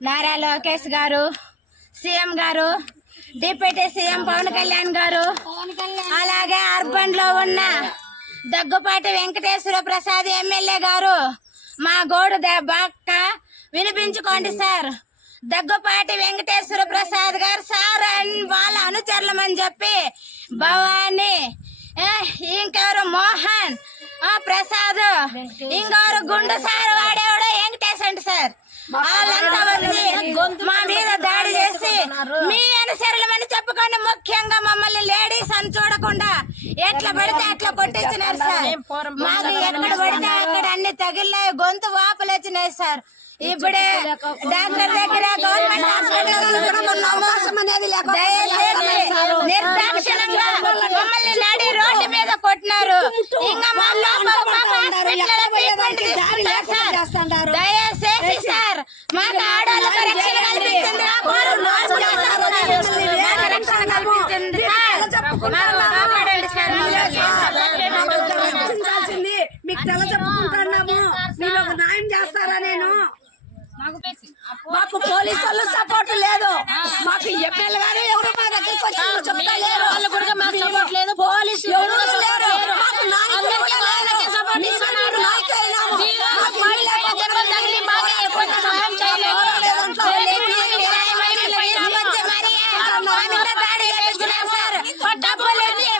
నారా లోకేష్ గారు సీఎం గారు deputy CM Pawan Kalyan గారు అలాగే అర్బన్లో ఉన్న దగ్గుపాటి వెంకటేశ్వర ప్రసాద్ ఎమ్మెల్యే గారు మా గోడు బాక్క వినిపించుకోండి సార్. దగ్గుపాటి వెంకటేశ్వర ప్రసాద్ గారు సార్ అని వాళ్ళ అనుచరులమని చెప్పి భవాని ఇంకెవరు? మోహన్ ప్రసాద్ ఇంకెవరు గుండు సార్ వాడేవాడు వెంకటేశ్ అంట సార్. వాళ్ళంతా మా మీద దాడి చేసి మీ అనుసరులమని చెప్పుకొని ముఖ్యంగా మమ్మల్ని లేడీస్ అని చూడకుండా ఎట్లా పడితే అట్లా కొట్టించినారు సార్ మాకు ఎక్కడ పడితే అక్కడ అన్ని తగిలినాయి గొంతు వాపులు వచ్చినాయి సార్ ఇప్పుడే డాక్టర్ దగ్గర గవర్నమెంట్ హాస్పిటల్ నిర్దాక్షిణంగా మమ్మల్ని నడి రోడ్డు మీద కొట్టినారు ఇంకా మా పాపకు హాస్పిటల్లో ట్రీట్మెంట్ తీసుకుంటారు సార్ దయచేసి సార్ మాకు ఆడవాళ్ళకు రక్షణ కల్పించండి మాకు మాకు రక్షణ కల్పించండి సార్ మాకు కాపాడండి సార్ రక్షించాల్సింది మీకు తెల్ల చెప్పుకుంటున్నాము. మీరు న్యాయం చేస్తారా నేను? మాకు పోలీసు వాళ్ళు సపోర్ట్ లేదు.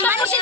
মানুষের